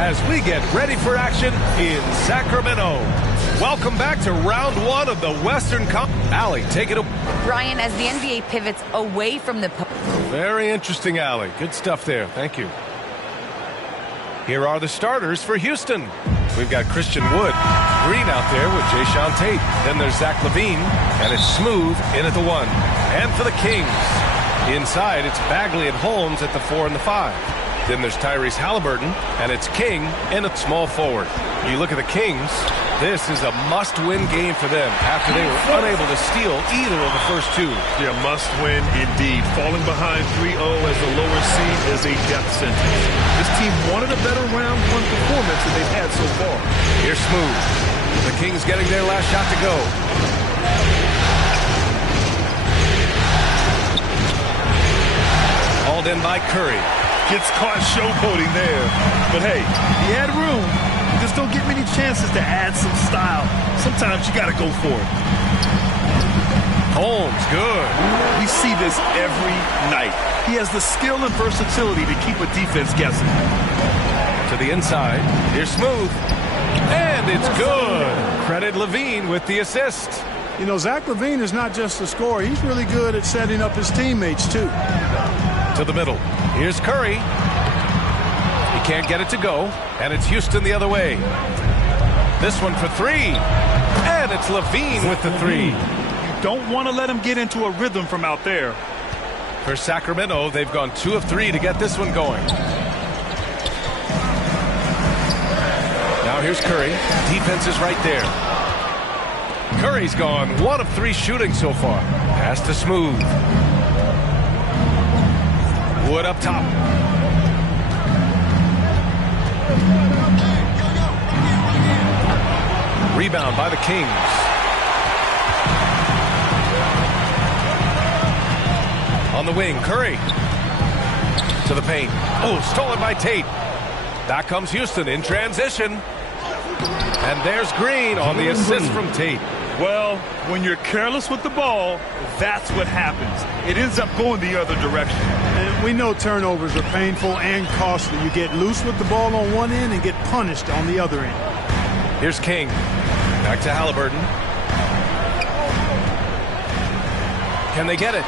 as we get ready for action in Sacramento. Welcome back to round one of the Western Conference. Allie, take it away. Ryan, as the NBA pivots away from the... Very interesting, Allie. Good stuff there. Thank you. Here are the starters for Houston. We've got Christian Wood, Green out there with Jayshawn Tate. Then there's Zach LaVine, and it's Smooth in at the 1. And for the Kings, inside it's Bagley and Holmes at the 4 and the 5. Then there's Tyrese Halliburton, and it's King in at small forward. You look at the Kings, this is a must-win game for them after they were unable to steal either of the first two. Yeah, must-win indeed. Falling behind 3-0 as the lower seed is a death sentence. This team wanted a better round one performance than they've had so far. Here's Smooth. The Kings getting their last shot to go. Hauled in by Curry. Gets caught showboating there. But hey, he had room. You just don't get many chances to add some style. Sometimes you got to go for it. Holmes, good. We see this every night. He has the skill and versatility to keep a defense guessing. To the inside. Here's Smooth. And it's good. Credit LaVine with the assist. You know, Zach LaVine is not just a scorer. He's really good at setting up his teammates, too. To the middle. Here's Curry. He can't get it to go, and it's Houston the other way. This one for 3. And it's LaVine with the 3. You don't want to let him get into a rhythm from out there. For Sacramento, they've gone 2 of 3 to get this one going. Now here's Curry. Defense is right there. Curry's gone 1 of 3 shooting so far. Pass to Smooth. Wood up top. Rebound by the Kings. On the wing, Curry. To the paint. Oh, stolen by Tate. Back comes Houston in transition. And there's Green on the assist from Tate. Well, when you're careless with the ball, that's what happens. It ends up going the other direction. And we know turnovers are painful and costly. You get loose with the ball on one end and get punished on the other end. Here's King. Back to Halliburton. Can they get it?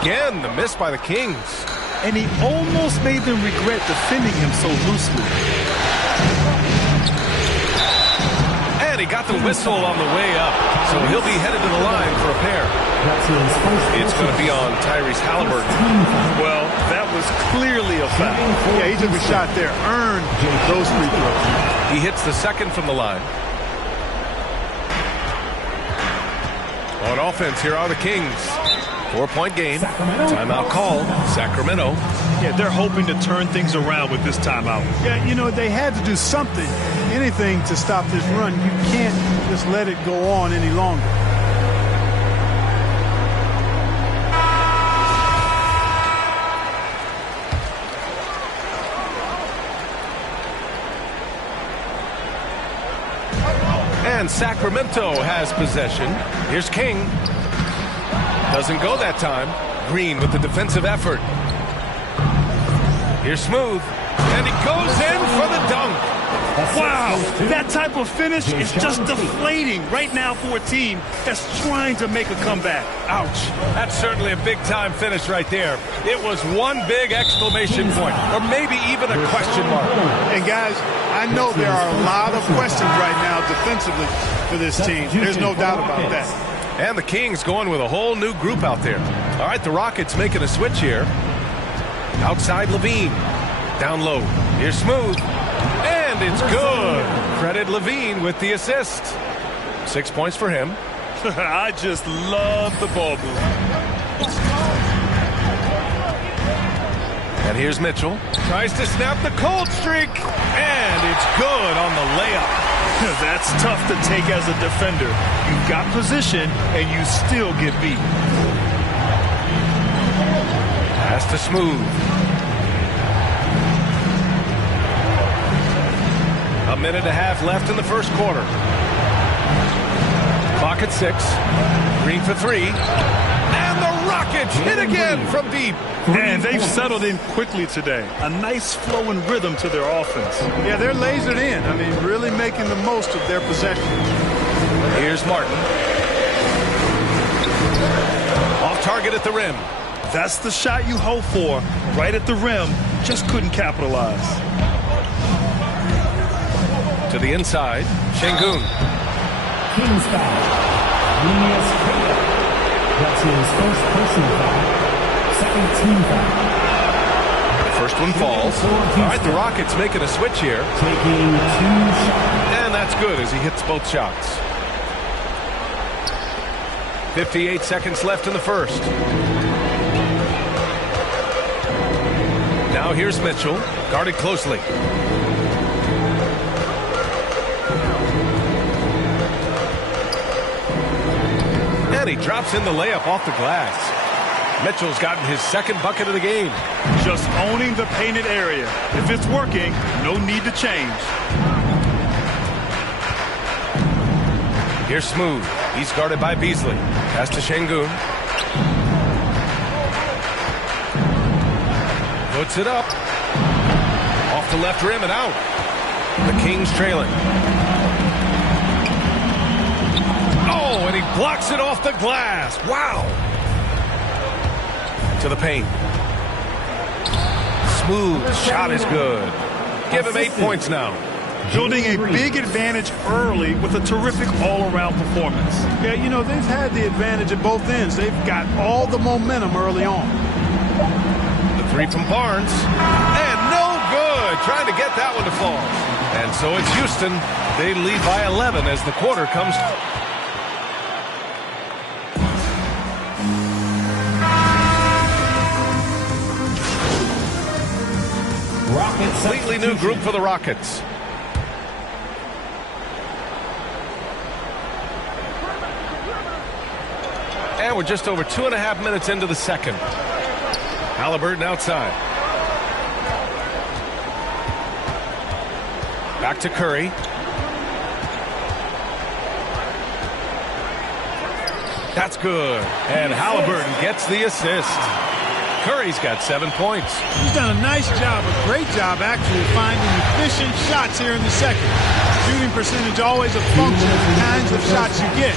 Again, the miss by the Kings. And he almost made them regret defending him so loosely. He got the whistle on the way up, so he'll be headed to the line for a pair. It's going to be on Tyrese Halliburton. Well, that was clearly a foul. Yeah, he took a shot there. Earned those free throws. He hits the second from the line. On offense, here are the Kings. 4-point game. Timeout call. Sacramento. Yeah, they're hoping to turn things around with this timeout. Yeah, you know, they had to do something, anything to stop this run. You can't just let it go on any longer. And Sacramento has possession. Here's King. Doesn't go that time. Green with the defensive effort. Here's Smooth. And he goes in for the dunk. Wow, that type of finish is just deflating right now for a team that's trying to make a comeback. Ouch. That's certainly a big-time finish right there. It was one big exclamation point, or maybe even a question mark. And, guys, I know there are a lot of questions right now defensively for this team. There's no doubt about that. And the Kings going with a whole new group out there. All right, the Rockets making a switch here. Outside LaVine. Down low. Here's Smooth. And it's good. Credit LaVine with the assist. 6 points for him. I just love the ball move. And here's Mitchell. Tries to snap the cold streak. And it's good on the layup. That's tough to take as a defender. You've got position, and you still get beat. Pass to Smooth. A minute and a half left in the first quarter. Clock at 6. Green for 3. And the Rockets hit again from deep. And they've settled in quickly today. A nice flow and rhythm to their offense. Yeah, they're lasered in. I mean, really making the most of their possession. Here's Martin. Off target at the rim. That's the shot you hope for. Right at the rim. Just couldn't capitalize. To the inside. Şengün. Kings foul. Julius Randle. That's his first personal foul. Second team foul. The first one falls. All right, the Rockets making a switch here. Taking 2 shots. And that's good as he hits both shots. 58 seconds left in the first. Now here's Mitchell, guarded closely. And he drops in the layup off the glass. Mitchell's gotten his second bucket of the game. Just owning the painted area. If it's working, no need to change. Here's Smooth. He's guarded by Beasley. Pass to Şengün. Puts it up. Off the left rim and out. The Kings trailing. Oh, and he blocks it off the glass. Wow. To the paint. Smooth shot is good. Give him 8 points now. Building a big advantage early with a terrific all-around performance. Yeah, you know, they've had the advantage at both ends. They've got all the momentum early on. The three from Barnes. And no good. Trying to get that one to fall. And so it's Houston. They lead by 11 as the quarter comes. Completely new group for the Rockets. And we're just over 2.5 minutes into the second. Halliburton outside. Back to Curry. That's good. And Halliburton gets the assist. Curry's got 7 points. He's done a nice job, a great job actually finding efficient shots here in the second. Shooting percentage always a function of the kinds of shots you get.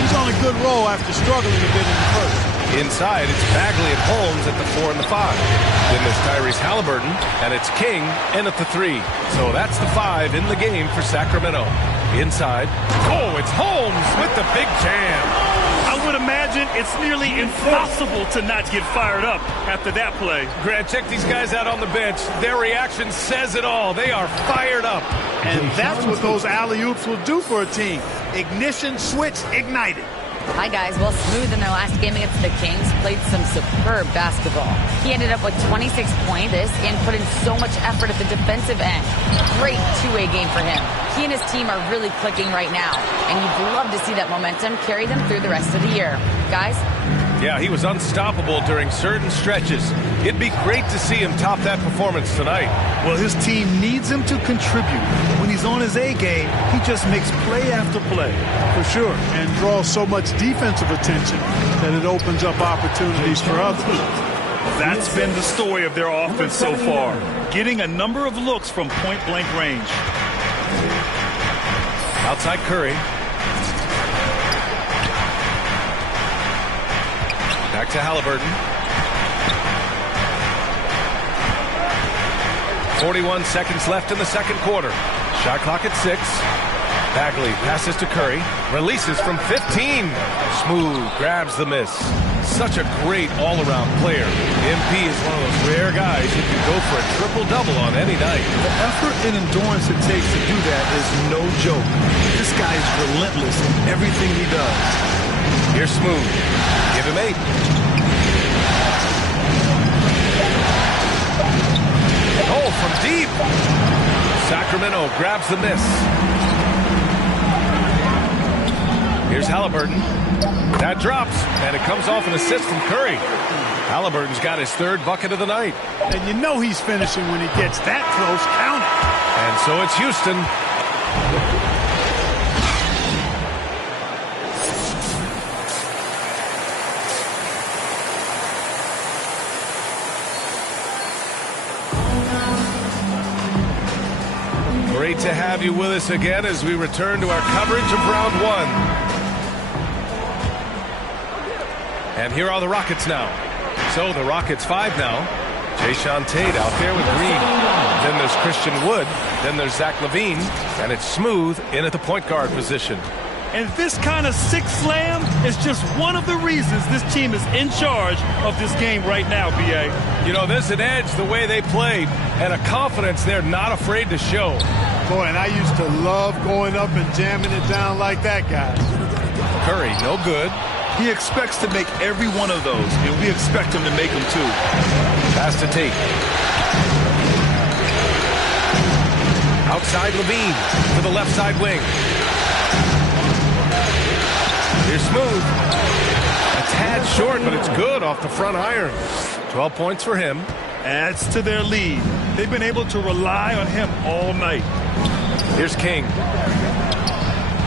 He's on a good roll after struggling a bit in the first. Inside, it's Bagley and Holmes at the 4 and the 5. Then there's Tyrese Halliburton, and it's King in at the 3. So that's the 5 in the game for Sacramento. Inside. Oh, it's Holmes with the big jam. I would imagine it's nearly impossible to not get fired up after that play. Grant, check these guys out on the bench. Their reaction says it all. They are fired up. And that's what those alley-oops will do for a team. Ignition, switch, ignited. Hi, guys. Well, Smooth in their last game against the Kings played some superb basketball. He ended up with 26 points and put in so much effort at the defensive end. Great two-way game for him. He and his team are really clicking right now, and you'd love to see that momentum carry them through the rest of the year. Guys? Yeah, he was unstoppable during certain stretches. It'd be great to see him top that performance tonight. Well, his team needs him to contribute. When he's on his A game, he just makes play after play. For sure, and draws so much defensive attention that it opens up opportunities for others. That's been the story of their offense so far, getting a number of looks from point-blank range. Outside Curry. Back to Halliburton. 41 seconds left in the second quarter. Shot clock at 6. Bagley passes to Curry. Releases from 15. Smooth grabs the miss. Such a great all-around player. MP is one of those rare guys who can go for a triple-double on any night. The effort and endurance it takes to do that is no joke. This guy is relentless in everything he does. Here's Smooth. Give him 8. Oh, from deep. Sacramento grabs the miss. Here's Halliburton. That drops, and it comes off an assist from Curry. Halliburton's got his 3rd bucket of the night. And you know he's finishing when he gets that close. Count it. And so it's Houston. Great to have you with us again as we return to our coverage of round one. And here are the Rockets now. So the Rockets 5 now. Jayshawn Tate out there with Green. Then there's Christian Wood. Then there's Zach LaVine. And it's Smooth in at the point guard position. And this kind of sick slam is just one of the reasons this team is in charge of this game right now, B.A. You know, there's an edge the way they played and a confidence they're not afraid to show. Boy, and I used to love going up and jamming it down like that, guy. Curry, no good. He expects to make every one of those, and we expect him to make them too. Pass to Tate. Outside LaVine to the left side wing. Here's Smooth. A tad short, but it's good off the front iron. 12 points for him. Adds to their lead. They've been able to rely on him all night. Here's King.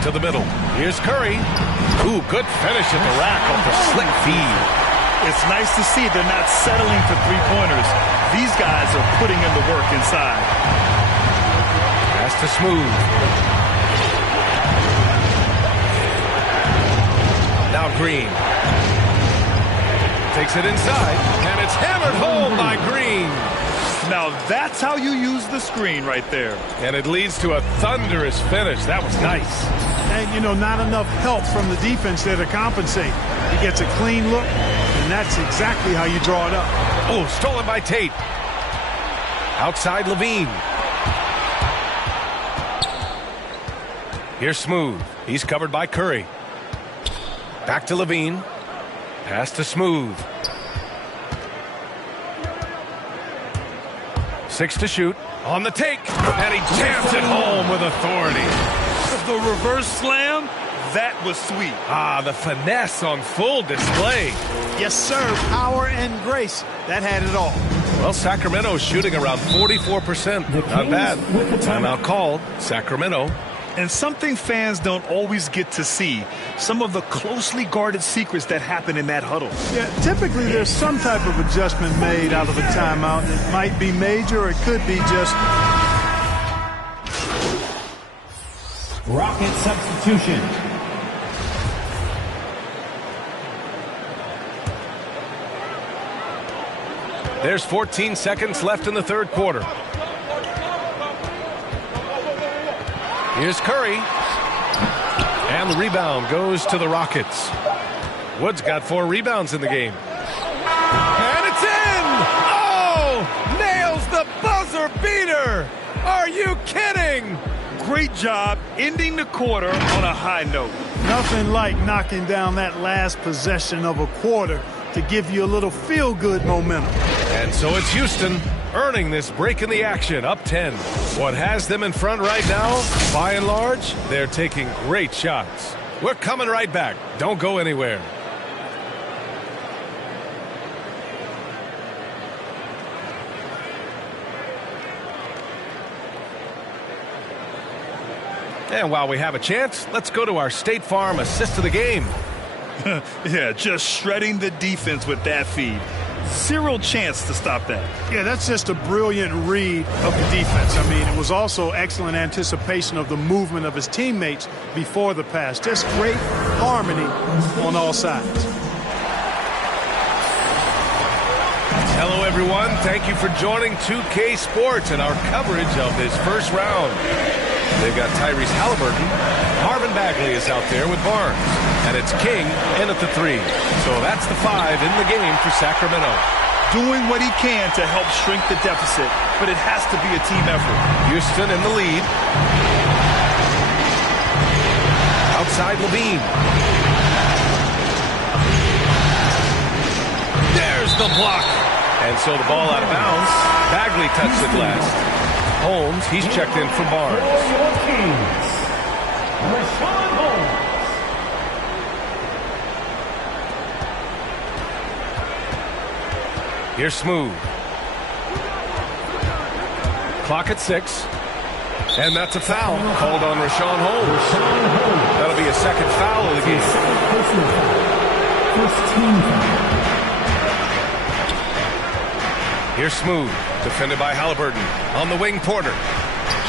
To the middle. Here's Curry. Ooh, good finish at the rack off the slick feed. It's nice to see they're not settling for three-pointers. These guys are putting in the work inside. Pass to Smooth. Now Green. Takes it inside, and it's hammered home by Green. Now that's how you use the screen right there. And it leads to a thunderous finish. That was nice. And, you know, not enough help from the defense there to compensate. He gets a clean look, and that's exactly how you draw it up. Oh, stolen by Tate. Outside LaVine. Here's Smooth. He's covered by Curry. Back to LaVine. Pass to Smooth. 6 to shoot. On the take. And he jams it home with authority. The reverse slam, that was sweet. Ah, the finesse on full display. Yes, sir. Power and grace. That had it all. Well, Sacramento's shooting around 44%. Not bad. Timeout called. Sacramento. And something fans don't always get to see, some of the closely guarded secrets that happen in that huddle. Yeah, typically there's some type of adjustment made out of a timeout. It might be major or it could be just... Rocket substitution. There's 14 seconds left in the third quarter. Here's Curry. And the rebound goes to the Rockets. Wood's got 4 rebounds in the game. And it's in! Oh! Nails the buzzer beater! Are you kidding? Great job ending the quarter on a high note. Nothing like knocking down that last possession of a quarter to give you a little feel-good momentum. And so it's Houston earning this break in the action, up 10. What has them in front right now, by and large, they're taking great shots. We're coming right back. Don't go anywhere. And while we have a chance, let's go to our State Farm assist of the game. Yeah, just shredding the defense with that feed. Zero chance to stop that. Yeah, that's just a brilliant read of the defense. I mean, it was also excellent anticipation of the movement of his teammates before the pass. Just great harmony on all sides. Hello, everyone. Thank you for joining 2K Sports and our coverage of this first round. They've got Tyrese Halliburton. Marvin Bagley is out there with Barnes. And it's King in at the 3. So that's the 5 in the game for Sacramento. Doing what he can to help shrink the deficit, but it has to be a team effort. Houston in the lead. Outside LaVine. There's the block. And so the ball out of bounds. Bagley touched it last. Holmes, he's checked in for Barnes. Here's Smooth. Clock at 6. And that's a foul called on Rashawn Holmes. That'll be a second foul of the game. First team foul. Here's Smooth, defended by Halliburton. On the wing, Porter.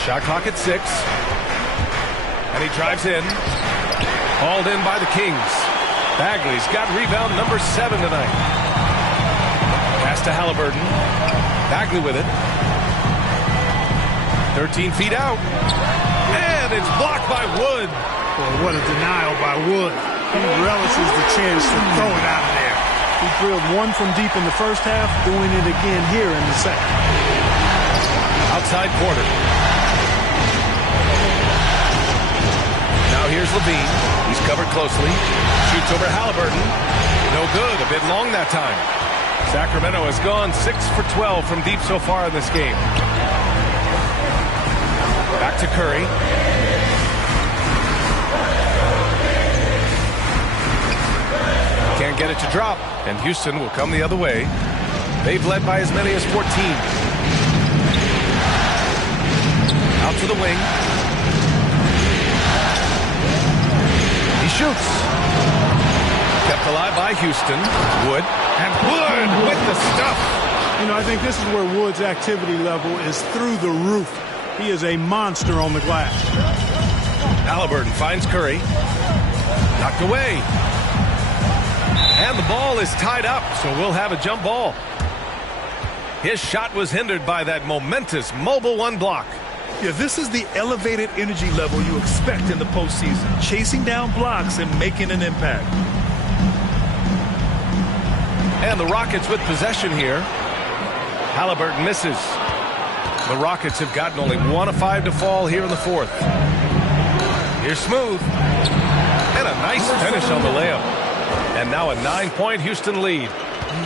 Shot clock at 6. And he drives in. Hauled in by the Kings. Bagley's got rebound number 7 tonight. Pass to Halliburton. Bagley with it. 13 feet out. And it's blocked by Wood. Boy, what a denial by Wood. He relishes the chance to throw it out of there. He drilled one from deep in the first half, doing it again here in the second. Outside Porter. Now here's Levine. He's covered closely. Shoots over Halliburton. No good. A bit long that time. Sacramento has gone 6 for 12 from deep so far in this game. Back to Curry. Can't get it to drop, and Houston will come the other way. They've led by as many as 14. Out to the wing. He shoots. Kept alive by Houston. Wood. And Wood with the stuff. You know, I think this is where Wood's activity level is through the roof. He is a monster on the glass. Halliburton finds Curry. Knocked away. And the ball is tied up, so we'll have a jump ball. His shot was hindered by that momentous mobile 1 block. Yeah, this is the elevated energy level you expect in the postseason. Chasing down blocks and making an impact. And the Rockets with possession here. Halliburton misses. The Rockets have gotten only 1 of 5 to fall here in the 4th. Here's Smooth. And a nice finish on the layup. And now a 9-point Houston lead.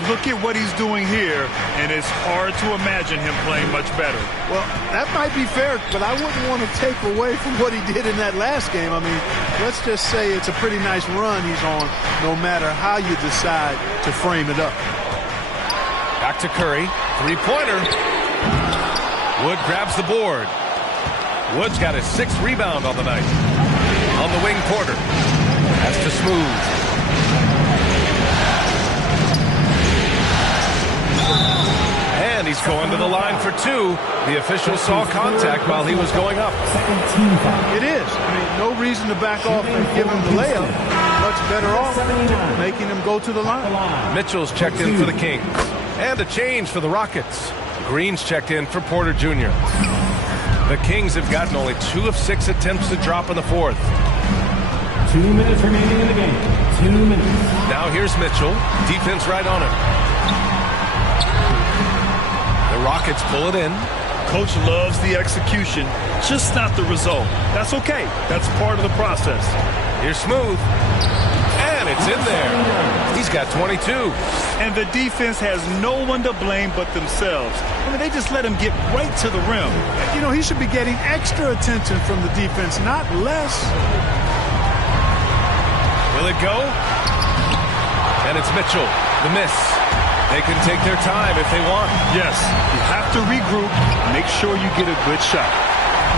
Look at what he's doing here, and it's hard to imagine him playing much better. Well, that might be fair, but I wouldn't want to take away from what he did in that last game. I mean, let's just say it's a pretty nice run he's on, no matter how you decide to frame it up. Back to Curry. 3-pointer. Wood grabs the board. Wood's got his 6th rebound on the night. On the wing, Porter. That's to Smooth. And he's going to the line for 2. The official saw contact while he was going up. It is. I mean, no reason to back off and give him the layup. Much better off making him go to the line. Mitchell's checked in for the Kings. And a change for the Rockets. Green's checked in for Porter Jr. The Kings have gotten only 2 of 6 attempts to drop in the 4th. 2 minutes remaining in the game. 2 minutes. Now here's Mitchell. Defense right on him. The Rockets pull it in. Coach loves the execution, just not the result. That's okay. That's part of the process. Here's Smooth. And it's in there. He's got 22. And the defense has no one to blame but themselves. I mean, they just let him get right to the rim. You know, he should be getting extra attention from the defense, not less. Will it go? And it's Mitchell. The miss. They can take their time if they want. Yes, you have to regroup. Make sure you get a good shot.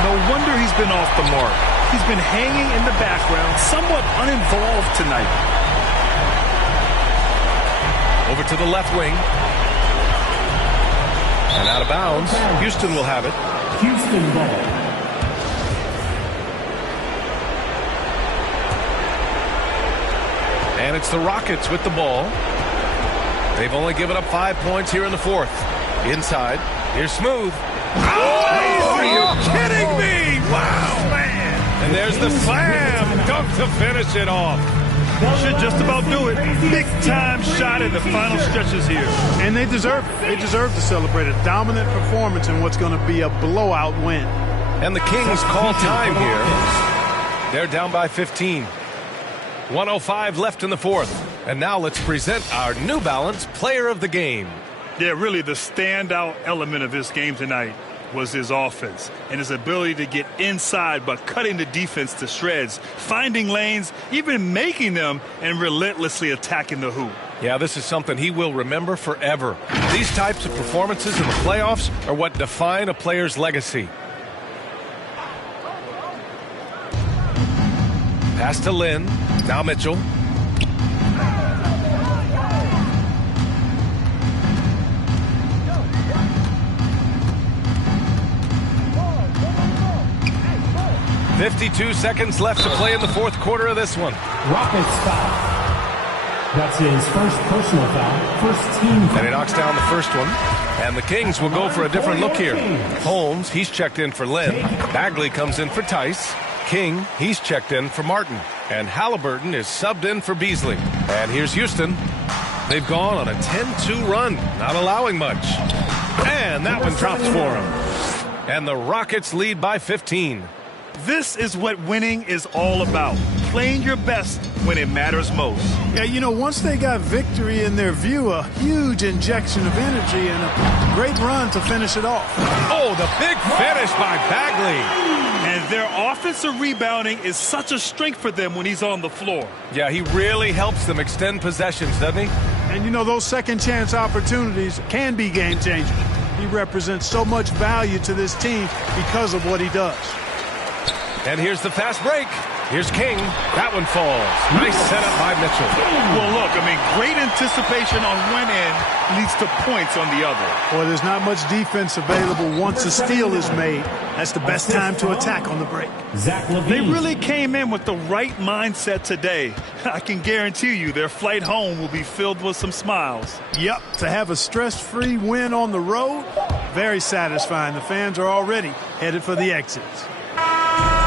No wonder he's been off the mark. He's been hanging in the background, somewhat uninvolved tonight. Over to the left wing. And out of bounds. Houston will have it. Houston ball. And it's the Rockets with the ball. They've only given up 5 points here in the 4th. Inside. Here's Smooth. Oh, are you kidding me? Wow, man. And there's the slam dunk to finish it off. Should just about do it. Big time shot in the final stretches here. And they deserve it. They deserve to celebrate a dominant performance in what's going to be a blowout win. And the Kings call time here. They're down by 15. 1:05 left in the 4th. And now let's present our New Balance Player of the Game. Yeah, really the standout element of this game tonight was his offense and his ability to get inside by cutting the defense to shreds, finding lanes, even making them, and relentlessly attacking the hoop. Yeah, this is something he will remember forever. These types of performances in the playoffs are what define a player's legacy. Pass to Lynn. Now Mitchell. 52 seconds left to play in the fourth quarter of this one. Rockets foul. That's his first personal foul, first team foul. And he knocks down the first one. And the Kings will go for a different look here. Holmes, he's checked in for Lynn. Bagley comes in for Tice. King, he's checked in for Martin. And Halliburton is subbed in for Beasley. And here's Houston. They've gone on a 10-2 run, not allowing much. And that one drops for him. And the Rockets lead by 15. This is what winning is all about. Playing your best when it matters most. Yeah, you know, once they got victory in their view, a huge injection of energy and a great run to finish it off. Oh, the big finish by Bagley. And their offensive rebounding is such a strength for them when he's on the floor. Yeah, he really helps them extend possessions, doesn't he? And, you know, those second-chance opportunities can be game-changing. He represents so much value to this team because of what he does. And here's the fast break. Here's King. That one falls. Nice setup by Mitchell. Well, look, I mean, great anticipation on one end leads to points on the other. Well, there's not much defense available once a steal is made. That's the best time to attack on the break. Zach LaVine. They really came in with the right mindset today. I can guarantee you their flight home will be filled with some smiles. Yep, to have a stress-free win on the road, very satisfying. The fans are already headed for the exits.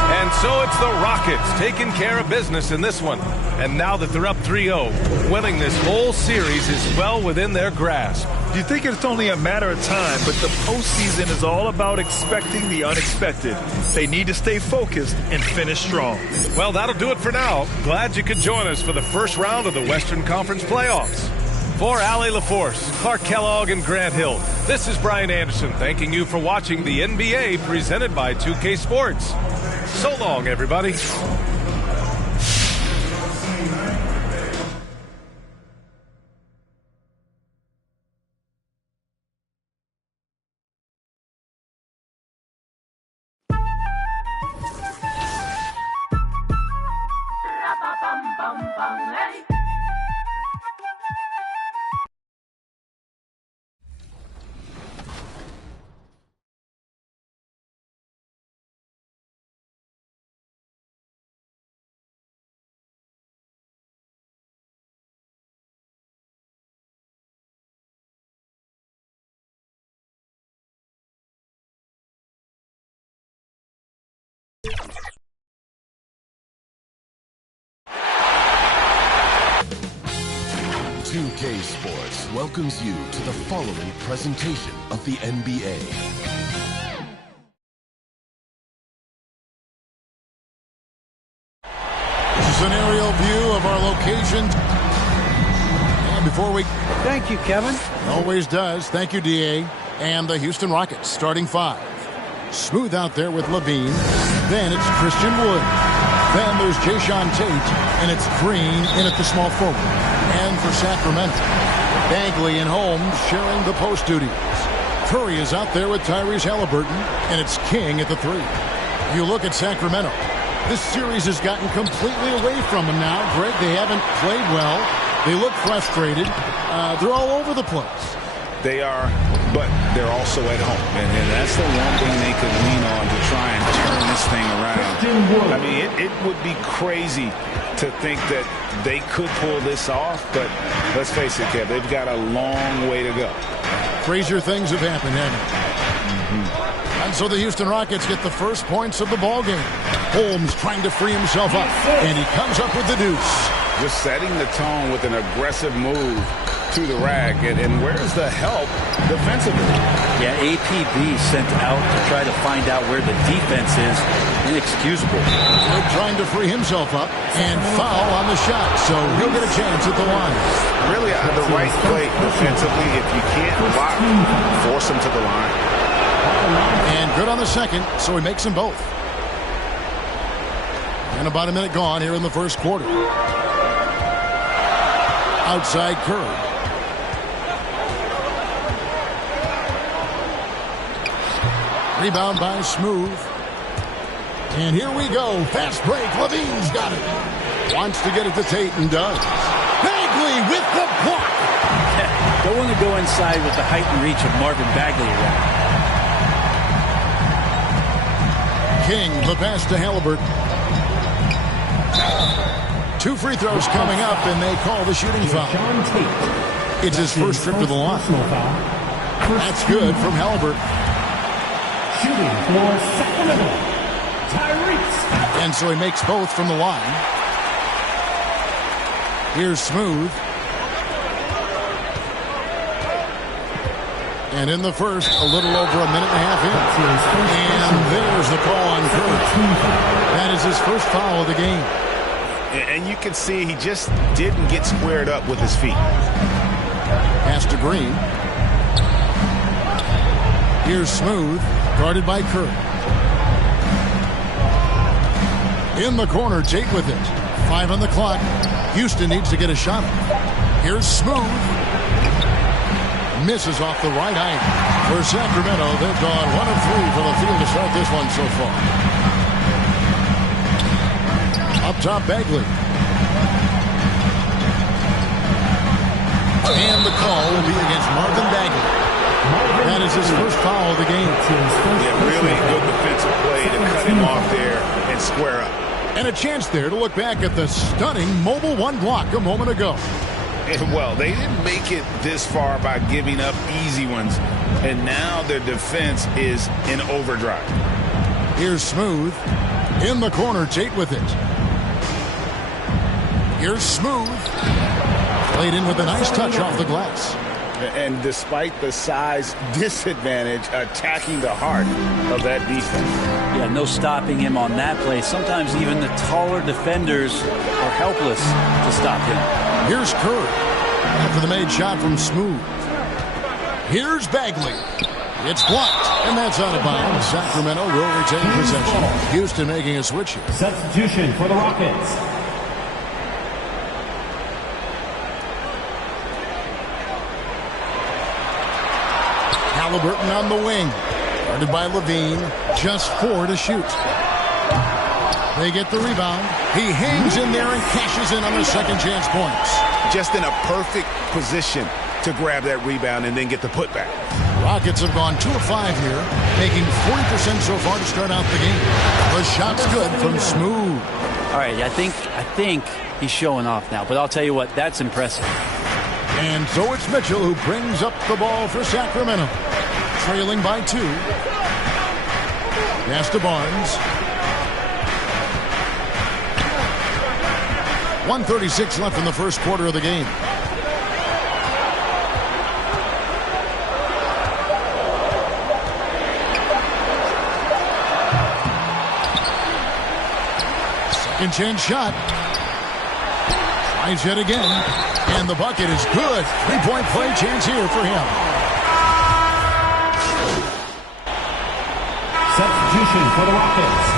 And so it's the Rockets taking care of business in this one. And now that they're up 3-0, winning this whole series is well within their grasp. You think it's only a matter of time, but the postseason is all about expecting the unexpected. They need to stay focused and finish strong. Well, that'll do it for now. Glad you could join us for the first round of the Western Conference playoffs. For Allie LaForce, Clark Kellogg, and Grant Hill, this is Brian Anderson thanking you for watching the NBA presented by 2K Sports. So long, everybody. 2K Sports welcomes you to the following presentation of the NBA. This is an aerial view of our location. And before we... Thank you, Kevin. Always does. Thank you, DA. And the Houston Rockets starting five. Smooth out there with Levine. Then it's Christian Wood. Then there's Jayshawn Tate. And it's Green in at the small forward. And for Sacramento, Bagley and Holmes sharing the post duties. Curry is out there with Tyrese Halliburton. And it's King at the three. You look at Sacramento. This series has gotten completely away from them now. Greg, they haven't played well. They look frustrated. They're all over the place. They are, but they're also at home. And that's the one thing they could lean on to try and turn this thing around. I mean, it would be crazy to think that they could pull this off, but let's face it, Kev, they've got a long way to go. Crazier things have happened, haven't they? And so the Houston Rockets get the first points of the ballgame. Holmes trying to free himself up, and he comes up with the deuce. Just setting the tone with an aggressive move to the rack, and where's the help defensively? Yeah, APB sent out to try to find out where the defense is. Inexcusable. Wood trying to free himself up, and foul on the shot, so he'll get a chance at the line. Really the right play defensively. If you can't block, force him to the line. And good on the second, so he makes them both. And about a minute gone here in the first quarter. Outside Curry. Rebound by Smooth. And here we go. Fast break. Levine's got it. Wants to get it to Tate and does. Bagley with the block. Don't want to go inside with the height and reach of Marvin Bagley around. King, the pass to Halliburton. 2 free throws coming up, and they call the shooting foul. It's his first trip to the line. That's good from Halliburton. Shooting for Sacramento, Tyrese. And so he makes both from the line. Here's Smooth. And in the first, a little over a minute and a half in. And there's the call on Curry. That is his first foul of the game. And you can see he just didn't get squared up with his feet. Pass to Green. Here's Smooth, guarded by Curry. In the corner, Tate with it. 5 on the clock. Houston needs to get a shot. Here's Smooth. Misses off the right eye. For Sacramento, they've gone 1 of 3 from the field to start this one so far. Up top, Bagley. And the call will be against Marvin Bagley. That is his first foul of the game. Yeah, really good defensive play to cut him off there and square up. And a chance there to look back at the stunning mobile 1 block a moment ago. Well, they didn't make it this far by giving up easy ones, and now their defense is in overdrive. Here's Smooth. In the corner, Tate with it. Here's Smooth. Played in with a nice touch off the glass. And despite the size disadvantage, attacking the heart of that defense. Yeah, no stopping him on that play. Sometimes even the taller defenders are helpless to stop him. Here's Curry after the made shot from Smooth. Here's Bagley. It's blocked, and that's out of bounds. Sacramento will retain possession. Houston making a switch here. Substitution for the Rockets. Halliburton on the wing. Guarded by Levine. Just 4 to shoot. They get the rebound. He hangs in there and cashes in on the second chance points. Just in a perfect position to grab that rebound and then get the putback. Rockets have gone 2 of 5 here, making 40% so far to start out the game. The shot's good from Smooth. All right, I think he's showing off now, but I'll tell you what, that's impressive. And so it's Mitchell who brings up the ball for Sacramento. Trailing by 2. Pass to Barnes. 1:36 left in the first quarter of the game. Second chance shot. Tries yet again. And the bucket is good. 3-point play chance here for him. Substitution for the Rockets.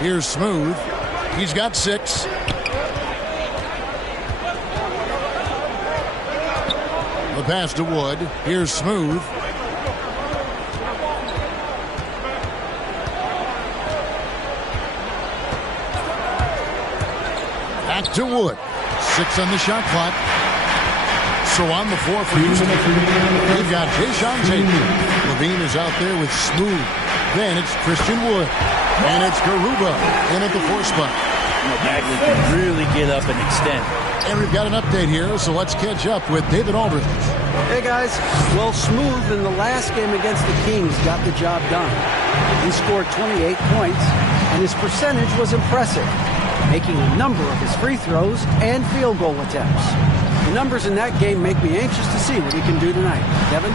Here's Smooth. He's got 6. The pass to Wood. Here's Smooth. Back to Wood. 6 on the shot clock. So on the floor for Houston, we've got Jason Tate. Levine is out there with Smooth. Then it's Christian Wood. And it's Garuba in at the 4 spot. Bagley can really get up and extend. And we've got an update here, so let's catch up with David Aldridge. Hey, guys. Well, Smooth in the last game against the Kings got the job done. He scored 28 points, and his percentage was impressive, making a number of his free throws and field goal attempts. The numbers in that game make me anxious to see what he can do tonight. Kevin?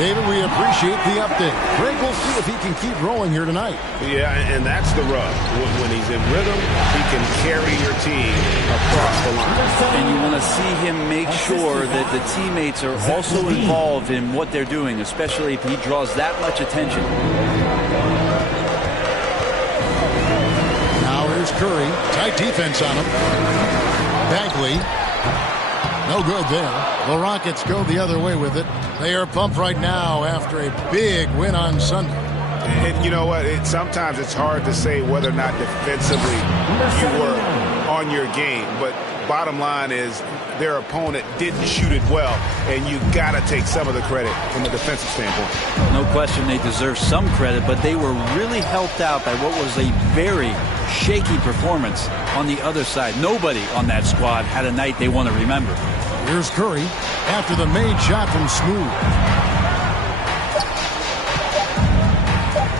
David, we appreciate the update. Greg, we'll see if he can keep rolling here tonight. Yeah, and that's the rub. When he's in rhythm, he can carry your team across the line. And you want to see him make sure that the teammates are also involved in what they're doing, especially if he draws that much attention. Now here's Curry. Tight defense on him. Bagley. No good there. The Rockets go the other way with it. They are pumped right now after a big win on Sunday. And you know what? Sometimes it's hard to say whether or not defensively you were on your game. But bottom line is their opponent didn't shoot it well, and you got to take some of the credit from a defensive standpoint. No question they deserve some credit, but they were really helped out by what was a very shaky performance on the other side. Nobody on that squad had a night they want to remember. Here's Curry after the made shot from Smooth.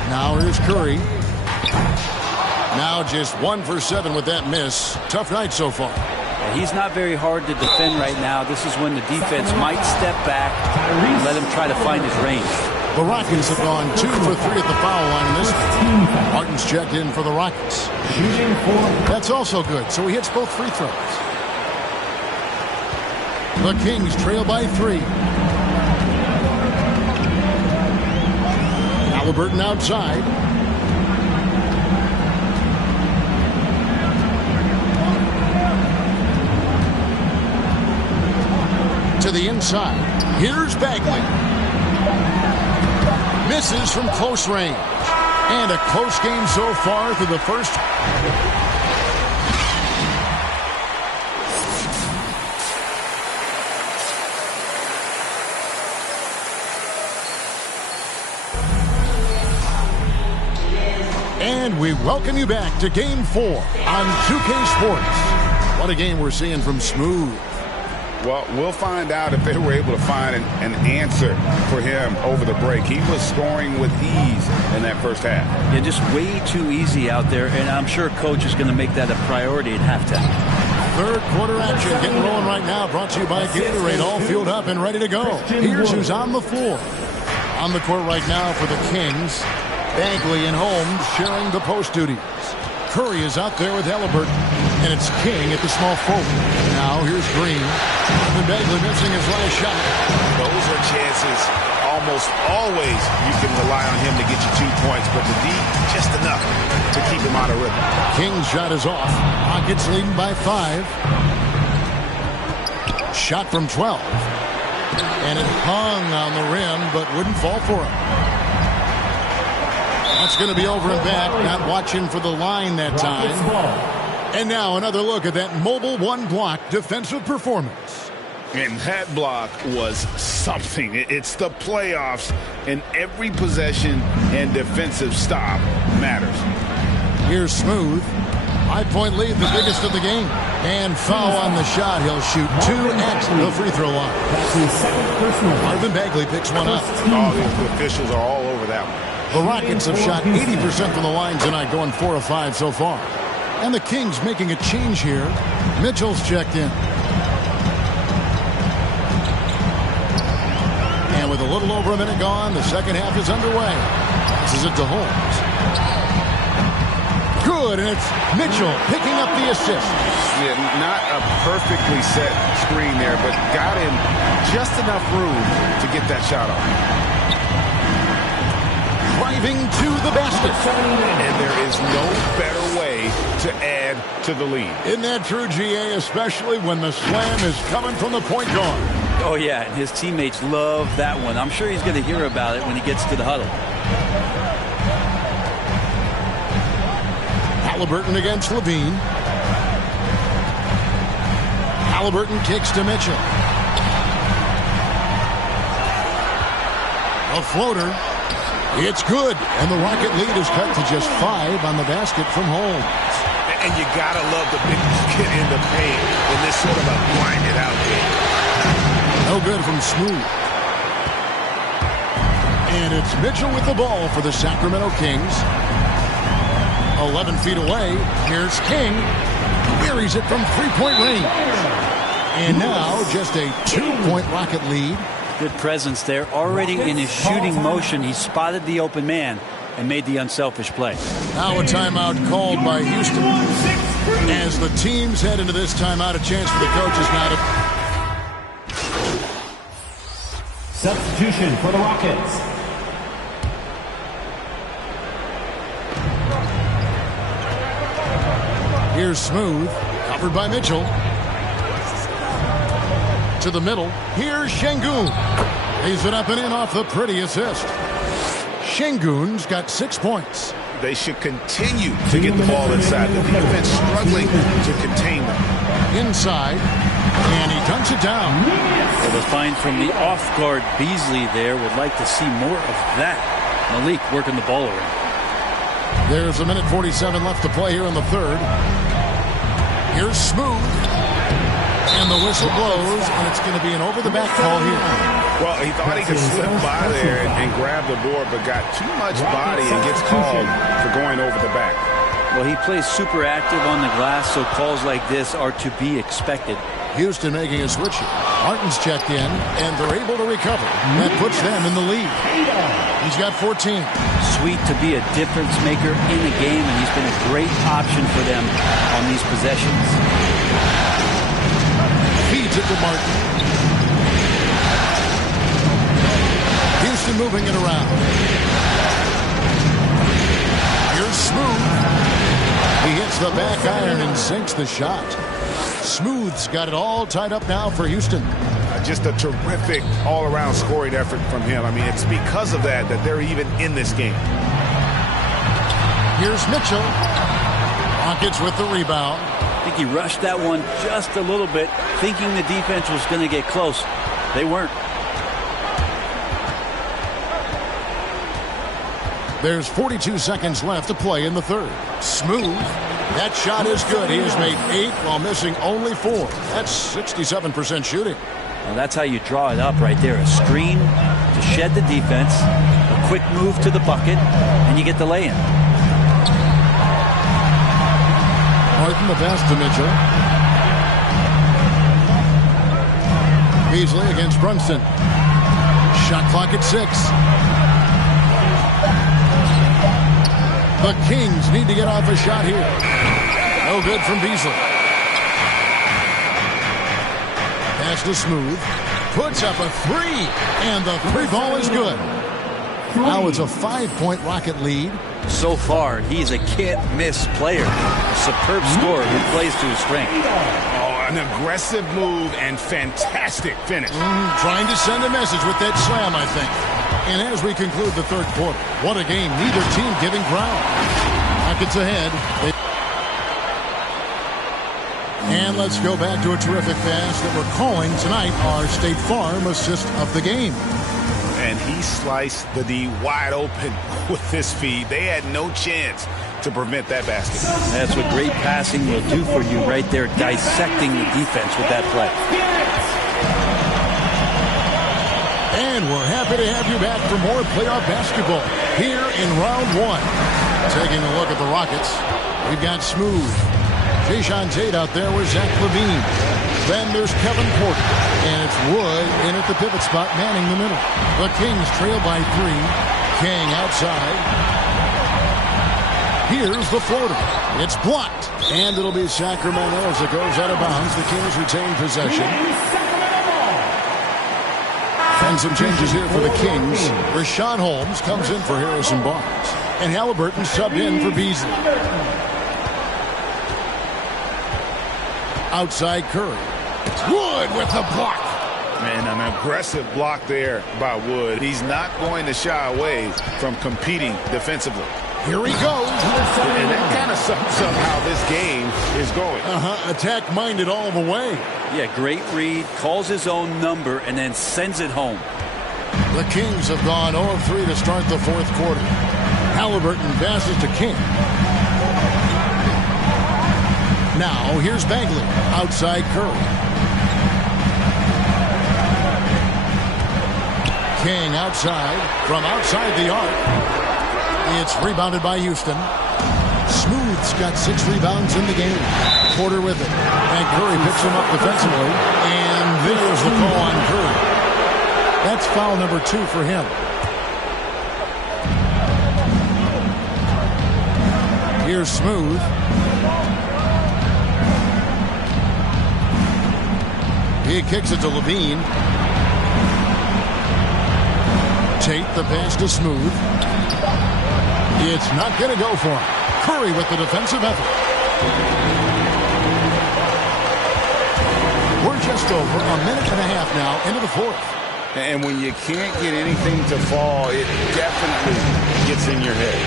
Now here's Curry. Now just 1 for 7 with that miss. Tough night so far. He's not very hard to defend right now. This is when the defense might step back and let him try to find his range. The Rockets have gone 2 for 3 at the foul line in this one. Martin's checked in for the Rockets. That's also good, so he hits both free throws. The Kings trail by 3. Halliburton outside. To the inside. Here's Bagley. Misses from close range. And a close game so far through the first. And we welcome you back to Game 4 on 2K Sports. What a game we're seeing from Smooth. Well, we'll find out if they were able to find an answer for him over the break. He was scoring with ease in that first half. Yeah, just way too easy out there, and I'm sure Coach is going to make that a priority at halftime. Third quarter action getting rolling right now, brought to you by Gatorade, all fueled up and ready to go. Here's who's on the floor. On the court right now for the Kings, Bagley and Holmes sharing the post duties. Curry is out there with Halliburton, and it's King at the small forward. Now here's Green. And Bagley missing his last shot. Those are chances almost always you can rely on him to get you 2 points, but the D, just enough to keep him out of rhythm. King's shot is off. Rockets leading by 5. Shot from 12. And it hung on the rim, but wouldn't fall for him. That's going to be over and back. Not watching for the line that time. And now another look at that mobile one-block defensive performance. And that block was something. It's the playoffs, and every possession and defensive stop matters. Here's Smooth. 5-point lead, the biggest of the game. And foul on the shot. He'll shoot 2 at the free throw line. That's his second personal. Marvin Bagley picks one up. Oh, the officials are all over that one. The Rockets have shot 80% from the line tonight, going 4 of 5 so far. And the Kings making a change here. Mitchell's checked in. And with a little over a minute gone, the second half is underway. Passes it to Holmes. Good, and it's Mitchell picking up the assist. Yeah, not a perfectly set screen there, but got him just enough room to get that shot off. Driving to the basket. And there is no better way to add to the lead. Isn't that true, GA, especially when the slam is coming from the point guard? Oh, yeah, and his teammates love that one. I'm sure he's going to hear about it when he gets to the huddle. Halliburton against Levine. Halliburton kicks to Mitchell. A floater. It's good, and the Rocket lead is cut to just 5 on the basket from Holmes. And you gotta love the big get in the paint in this sort of a blinded out game. No good from Smooth. And it's Mitchell with the ball for the Sacramento Kings. 11 feet away, here's King. Buries it from 3-point range. And now just a 2-point Rocket lead. Good presence there. Already in his shooting motion, he spotted the open man and made the unselfish play. Now a timeout called by Houston. As the teams head into this timeout, a chance for the coaches now to... Substitution for the Rockets. Here's Smooth, covered by Mitchell. To the middle, here's Şengün. Lays it up and in off the pretty assist. Şengün's got 6 points. they should continue to get the ball inside. The defense struggling to contain them. Inside, and he dunks it down. Well, the find from the off-guard Beasley there. Would like to see more of that. Malik working the ball around. There's 1:47 left to play here in the third. Here's Smooth. And the whistle blows, and it's going to be an over-the-back call here. Well, he thought he could slip by there and grab the board, but got too much body and gets called for going over the back. Well, he plays super active on the glass, so calls like this are to be expected. Houston making a switch here. Martin's checked in, and they're able to recover. That puts them in the lead. He's got 14. Sweet to be a difference maker in the game, and he's been a great option for them on these possessions. Feeds it to Martin. Houston moving it around. Here's Smooth. He hits the back iron and sinks the shot. Smooth's got it all tied up now for Houston. Just a terrific all-around scoring effort from him. I mean, it's because of that they're even in this game. Here's Mitchell. Rockets with the rebound. I think he rushed that one just a little bit, thinking the defense was going to get close. They weren't. There's 42 seconds left to play in the third. Smooth. That shot is good. He has made 8 while missing only 4. That's 67% shooting. Well, that's how you draw it up right there. A screen to shed the defense, a quick move to the bucket, and you get the lay-in. Martin the pass to Mitchell. Beasley against Brunson. Shot clock at 6. The Kings need to get off a shot here. No good from Beasley. Pass to Smooth. Puts up a 3. And the 3 ball is good. Now it's a 5-point Rocket lead. So far, he's a can't-miss player. A superb scorer who plays to his strength. Oh, an aggressive move and fantastic finish. Trying to send a message with that slam, I think. And as we conclude the third quarter, what a game. Neither team giving ground. Rockets ahead. And let's go back to a terrific pass that we're calling tonight our State Farm assist of the game. And he sliced the D wide open with his feed. They had no chance to prevent that basket. That's what great passing will do for you right there, dissecting the defense with that play. And we're happy to have you back for more playoff basketball here in round 1. Taking a look at the Rockets, we've got Smooth. Jayshawn Tate out there with Zach LaVine. Then there's Kevin Porter. And it's Wood in at the pivot spot, manning the middle. The Kings trail by 3. King outside. Here's the floater. It's blocked. And it'll be Sacramento as it goes out of bounds. The Kings retain possession. And some changes here for the Kings. Rashawn Holmes comes in for Harrison Barnes. And Halliburton subbed in for Beasley. Outside Curry. Wood with the block. Man, an aggressive block there by Wood. He's not going to shy away from competing defensively. Here he goes. And that kind of sums up how this game is going. Attack-minded all the way. Yeah, great read. Calls his own number and then sends it home. The Kings have gone 0 of 3 to start the fourth quarter. Halliburton passes to King. Now, here's Bagley. Outside Curry. King outside. From outside the arc. It's rebounded by Houston. Smooth's got 6 rebounds in the game. Porter with it. And Curry picks him up defensively. And there's the call on Curry. That's foul number 2 for him. Here's Smooth. He kicks it to LaVine. Tate the pass to Smooth. It's not going to go for him. Curry with the defensive effort. We're just over a minute and a half now into the fourth. And when you can't get anything to fall, it definitely gets in your head.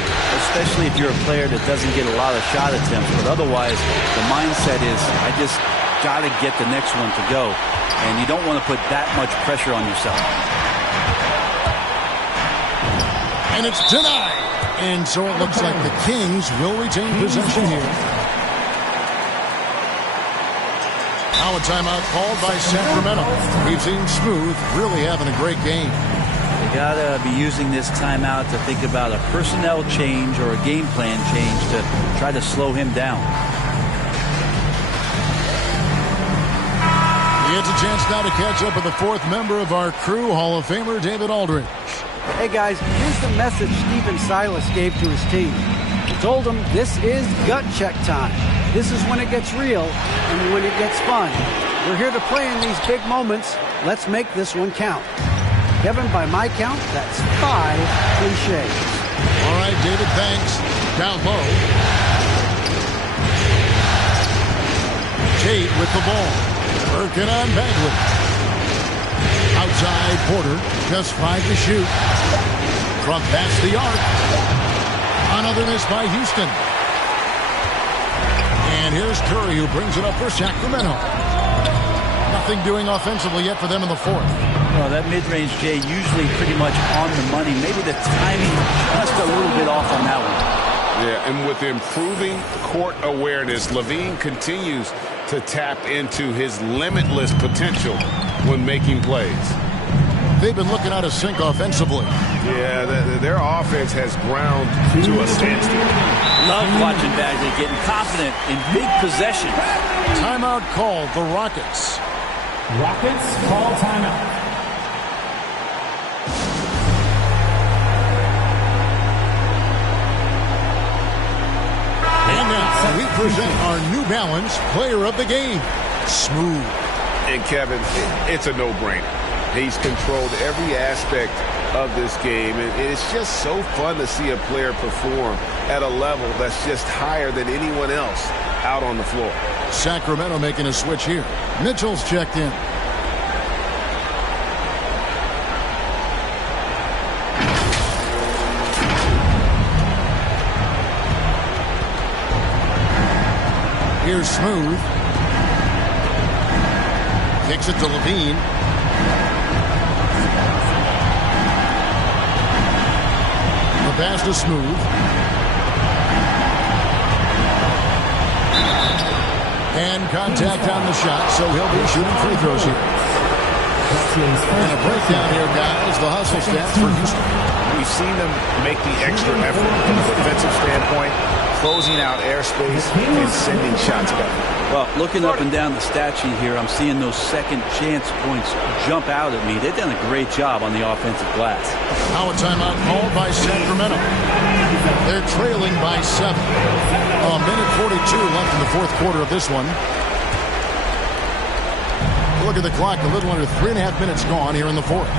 especially if you're a player that doesn't get a lot of shot attempts. But otherwise, the mindset is, I just got to get the next one to go. And you don't want to put that much pressure on yourself. And it's denied. And so it looks like the Kings will retain possession here. Now a timeout called by Sacramento. We've seen Smooth really having a great game. You got to be using this timeout to think about a personnel change or a game plan change to try to slow him down. He gets a chance now to catch up with the fourth member of our crew, Hall of Famer David Aldridge. Hey guys, here's the message Stephen Silas gave to his team. He told them this is gut check time. This is when it gets real and when it gets fun. We're here to play in these big moments. Let's make this one count. Kevin, by my count, that's 5 cliches. All right, David, thanks. Down low. Tate with the ball. Working on Bagley. Outside Porter, just 5 to shoot. From past the arc. Another miss by Houston. And here's Curry, who brings it up for Sacramento. Nothing doing offensively yet for them in the fourth. Well, that mid-range, Jay, usually pretty much on the money. Maybe the timing just a little bit off on that one. Yeah, and with improving court awareness, LaVine continues to tap into his limitless potential when making plays. They've been looking out of sync offensively. Yeah, their offense has ground to a standstill. Love watching Bagley getting confident in big possessions. Timeout called the Rockets. Rockets call timeout. And now we present our New Balance Player of the Game, Smooth. And Kevin, it's a no-brainer. He's controlled every aspect of this game, and it's just so fun to see a player perform at a level that's just higher than anyone else out on the floor. Sacramento making a switch here. Mitchell's checked in. Here's Smooth. Kicks it to Levine. The pass to Smooth. And contact on the shot, so he'll be shooting free throws here. And a breakdown here, guys. The hustle stats for Houston. We've seen them make the extra effort from a defensive standpoint, closing out airspace and sending shots back. Well, looking up and down the stat sheet here, I'm seeing those second chance points jump out at me. They've done a great job on the offensive glass. Now a timeout called by Sacramento. They're trailing by 7. A minute 42 left in the fourth quarter of this one. Look at the clock, a little under 3.5 minutes gone here in the fourth.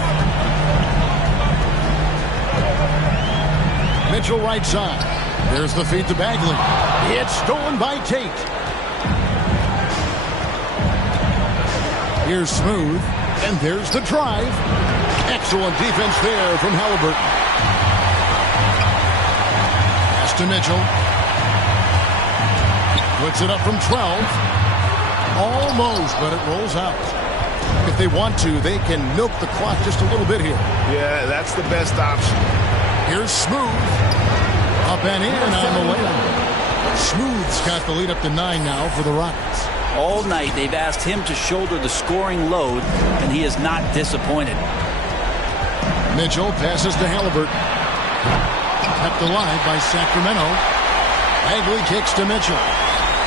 Mitchell right side. There's the feed to Bagley. It's stolen by Tate. Here's Smooth. And there's the drive. Excellent defense there from Halliburton. Pass to Mitchell. Puts it up from 12. Almost, but it rolls out. If they want to, they can milk the clock just a little bit here. Yeah, that's the best option. Here's Smooth. Up and in on the layup. Smooth's got the lead up to 9 now for the Rockets. All night they've asked him to shoulder the scoring load, and he is not disappointed. Mitchell passes to Halliburton. Kept alive by Sacramento. Bagley kicks to Mitchell.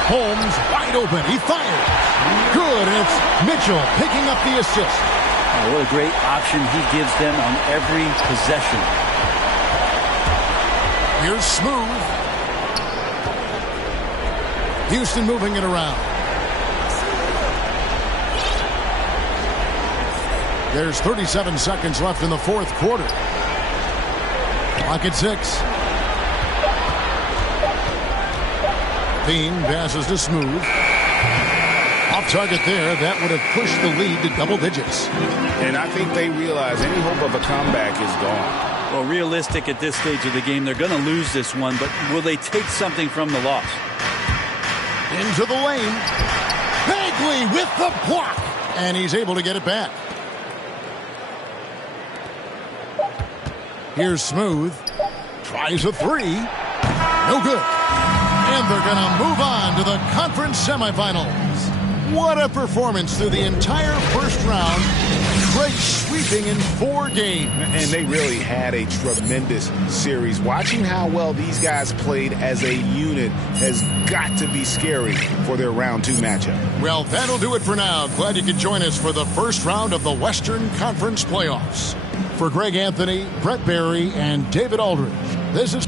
Holmes wide open. He fires. Good, and it's Mitchell picking up the assist. Oh, what a great option he gives them on every possession. Here's Smooth. Houston moving it around. There's 37 seconds left in the fourth quarter. Clock at 6. Bean passes to Smooth. Off target there. That would have pushed the lead to double digits. And I think they realize any hope of a comeback is gone. Well, realistic at this stage of the game, they're going to lose this one, but will they take something from the loss? Into the lane. Bagley with the block. And he's able to get it back. Here's Smooth. Tries a three. No good. And they're going to move on to the conference semifinals. What a performance through the entire first round. Great sweeping in 4 games. And they really had a tremendous series. Watching how well these guys played as a unit has got to be scary for their round 2 matchup. Well, that'll do it for now. Glad you could join us for the first round of the Western Conference playoffs. For Greg Anthony, Brett Barry, and David Aldridge, this is